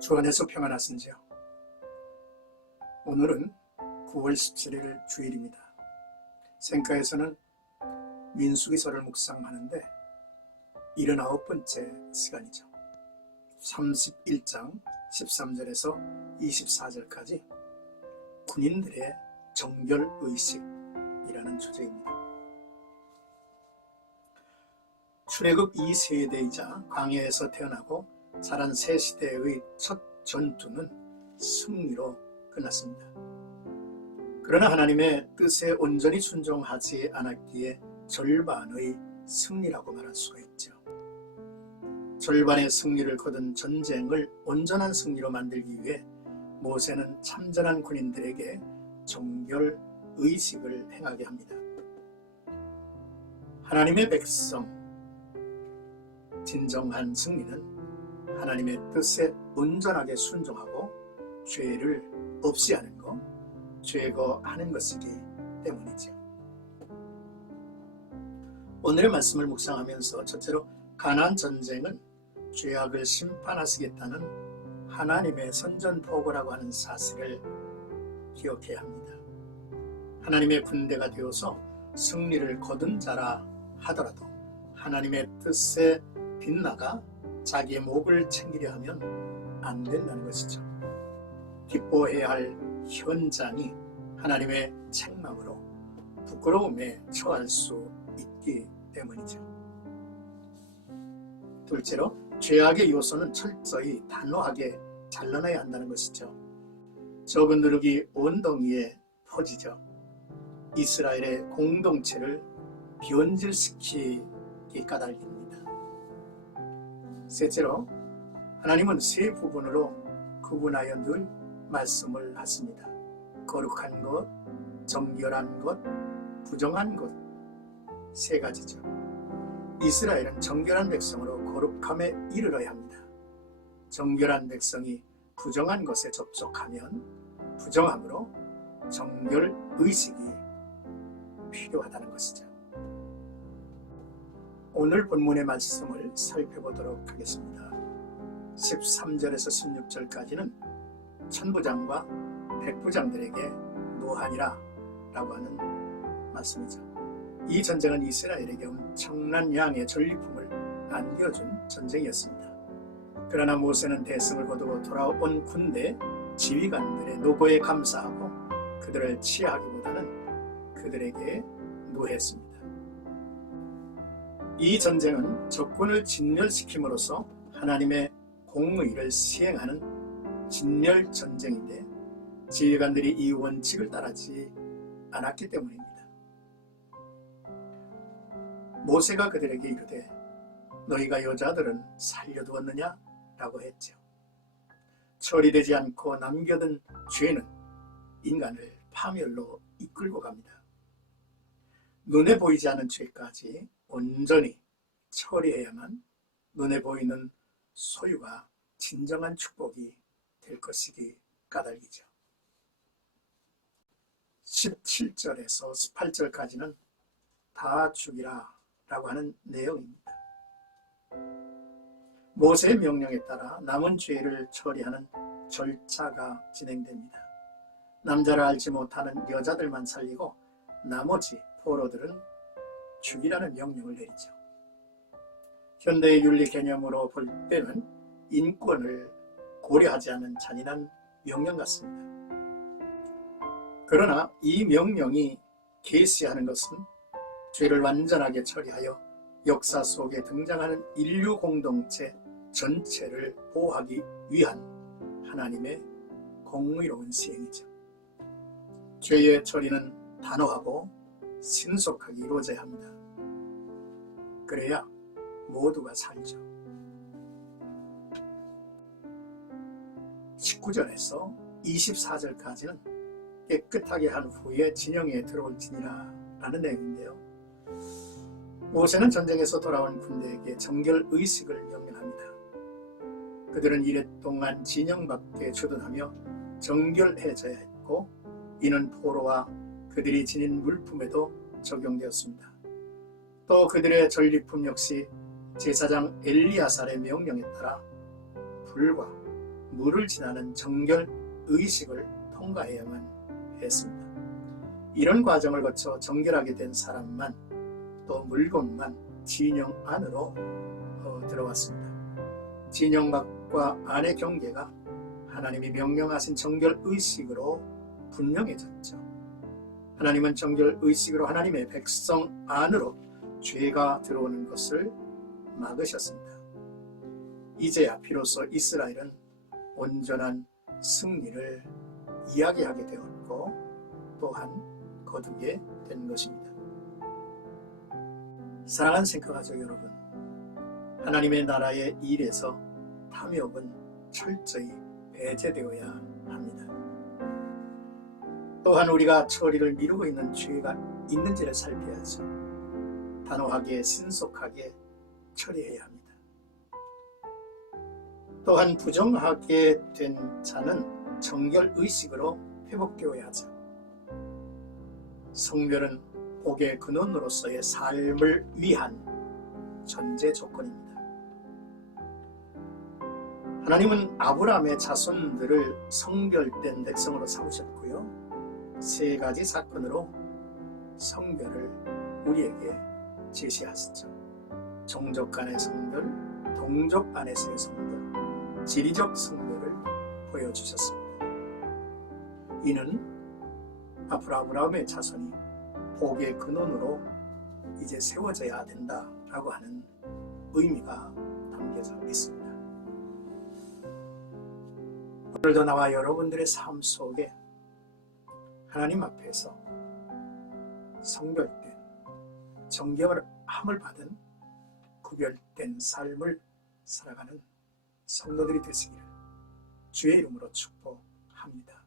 주 안에서 평안하신지요? 오늘은 9월 17일 주일입니다. 생가에서는 민수기서를 묵상하는데 79번째 시간이죠. 31장 13절에서 24절까지 군인들의 정결의식이라는 주제입니다. 출애굽 2세대이자 광야에서 태어나고 자란 새 시대의 첫 전투는 승리로 끝났습니다. 그러나 하나님의 뜻에 온전히 순종하지 않았기에 절반의 승리라고 말할 수가 있죠. 절반의 승리를 거둔 전쟁을 온전한 승리로 만들기 위해 모세는 참전한 군인들에게 정결의식을 행하게 합니다. 하나님의 백성, 진정한 승리는 하나님의 뜻에 온전하게 순종하고 죄를 없이하는 것, 제거하는 것이기 때문이죠. 오늘의 말씀을 묵상하면서 첫째로 가나안 전쟁은 죄악을 심판하시겠다는 하나님의 선전포고라고 하는 사실을 기억해야 합니다. 하나님의 군대가 되어서 승리를 거둔 자라 하더라도 하나님의 뜻에 빗나가 자기의 목을 챙기려 하면 안 된다는 것이죠. 기뻐해야 할 현장이 하나님의 책망으로 부끄러움에 처할 수 있기 때문이죠. 둘째로 죄악의 요소는 철저히 단호하게 잘라내야 한다는 것이죠. 적은 누룩이 온덩이에 퍼지죠. 이스라엘의 공동체를 변질시키기 까닭입니다. 셋째로 하나님은 세 부분으로 구분하여 늘 말씀을 하십니다. 거룩한 것, 정결한 것, 부정한 것, 세 가지죠. 이스라엘은 정결한 백성으로 거룩함에 이르러야 합니다. 정결한 백성이 부정한 것에 접촉하면 부정함으로 정결의식이 필요하다는 것이죠. 오늘 본문의 말씀을 살펴보도록 하겠습니다. 13절에서 16절까지는 천부장과 백부장들에게 노하니라 라고 하는 말씀이죠. 이 전쟁은 이스라엘에게 엄청난 양의 전리품을 안겨준 전쟁이었습니다. 그러나 모세는 대승을 거두고 돌아온 군대 지휘관들의 노고에 감사하고 그들을 치하하기보다는 그들에게 노했습니다. 이 전쟁은 적군을 진멸시킴으로써 하나님의 공의를 시행하는 진멸전쟁인데 지휘관들이 이 원칙을 따르지 않았기 때문입니다. 모세가 그들에게 이르되 너희가 여자들은 살려두었느냐? 라고 했죠. 처리되지 않고 남겨둔 죄는 인간을 파멸로 이끌고 갑니다. 눈에 보이지 않는 죄까지 온전히 처리해야만 눈에 보이는 소유가 진정한 축복이 될 것이기 까닭이죠. 17절에서 18절까지는 다 죽이라 라고 하는 내용입니다. 모세의 명령에 따라 남은 죄를 처리하는 절차가 진행됩니다. 남자를 알지 못하는 여자들만 살리고 나머지 포로들은 죽이라는 명령을 내리죠. 현대의 윤리 개념으로 볼 때는 인권을 고려하지 않는 잔인한 명령 같습니다. 그러나 이 명령이 계시하는 것은 죄를 완전하게 처리하여 역사 속에 등장하는 인류 공동체 전체를 보호하기 위한 하나님의 공의로운 시행이죠. 죄의 처리는 단호하고 신속하게 이루어져야 합니다. 그래야 모두가 살죠. 19절에서 24절까지는 깨끗하게 한 후에 진영에 들어올지니라 라는 내용인데요. 모세는 전쟁에서 돌아온 군대에게 정결의식을 명령합니다. 그들은 이랫동안 진영 밖에 주둔하며 정결해져야 했고 이는 포로와 그들이 지닌 물품에도 적용되었습니다. 또 그들의 전리품 역시 제사장 엘리야살의 명령에 따라 불과 물을 지나는 정결 의식을 통과해야만 했습니다. 이런 과정을 거쳐 정결하게 된 사람만 또 물건만 진영 안으로 들어왔습니다. 진영 밖과 안의 경계가 하나님이 명령하신 정결 의식으로 분명해졌죠. 하나님은 정결 의식으로 하나님의 백성 안으로 죄가 들어오는 것을 막으셨습니다. 이제야 비로소 이스라엘은 온전한 승리를 이야기하게 되었고 또한 거두게 된 것입니다. 사랑하는 생각가족 여러분, 하나님의 나라의 일에서 탐욕은 철저히 배제되어야 합니다. 또한 우리가 처리를 미루고 있는 죄가 있는지를 살펴야죠. 단호하게 신속하게 처리해야 합니다. 또한 부정하게 된 자는 정결의식으로 회복되어야 하죠. 성결은 복의 근원으로서의 삶을 위한 전제 조건입니다. 하나님은 아브라함의 자손들을 성결된 백성으로 삼으셨고요. 세 가지 사건으로 성결을 우리에게 제시하시죠. 종족 간의 성결, 동족 안에서의 성결, 지리적 성결을 보여주셨습니다. 이는 앞으로 아브라함의 자손이 복의 근원으로 이제 세워져야 된다라고 하는 의미가 담겨져 있습니다. 오늘도 나와 여러분들의 삶 속에 하나님 앞에서 성결된 정결함을 받은 구별된 삶을 살아가는 성도들이 되시기를 주의 이름으로 축복합니다.